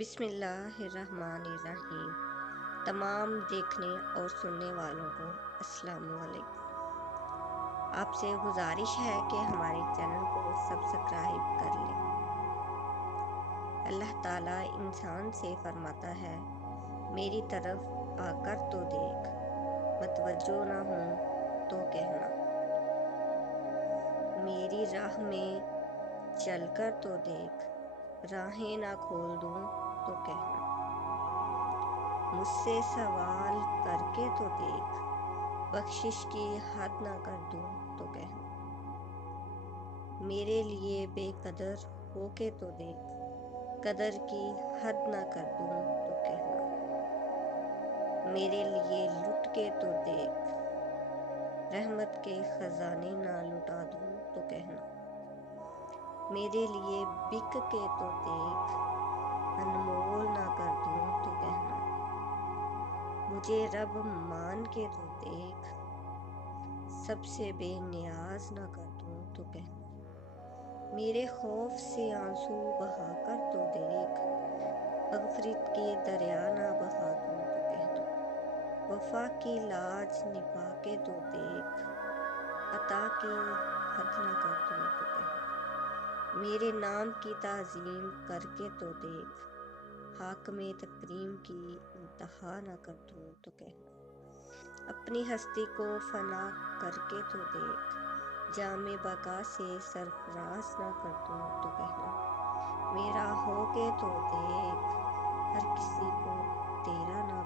بسم اللہ الرحمن الرحیم۔ تمام دیکھنے اور سننے والوں کو السلام علیکم۔ آپ سے گزارش ہے کہ ہمارے چینل کو سبسکرائب کر لیں۔ اللہ تعالیٰ انسان سے فرماتا ہے، میری طرف آ کر تو دیکھ، متوجہ نہ ہوں تو کہنا، میری راہ میں چل کر تو دیکھ، راہیں نہ کھول دوں تو کہنا، مجھ سے سوال کر کے تو دیکھ، بخشش کی حد نہ کر دوں تو کہنا، میرے لیے بے قدر ہو کے تو دیکھ، قدر کی حد نہ کر دوں تو کہنا، میرے لیے لٹ کے تو دیکھ، رحمت کے خزانے نہ لٹا دوں تو کہنا، میرے لیے بک کے تو دیکھ، انمول نہ کر دوں تو کہنا، مجھے رب مان کے تو دیکھ، سب سے بے نیاز نہ کر دوں تو کہنا، میرے خوف سے آنسو بہا کر تو دیکھ، مغفرت کی دریا نہ بہا دوں تو کہنا، وفا کی لاج نبھا کے تو دیکھ، عطا کی حد نہ کر دوں تو کہنا، میرے نام کی تعظیم کر کے تو دیکھ، حاکم تکریم کی انتہا نہ کر دوں تو کہنا، اپنی ہستی کو فنا کر کے تو دیکھ، جام بقا سے سرفراز نہ کر دوں تو کہنا، میرا ہو کے تو دیکھ، ہر کسی کو تیرا نہ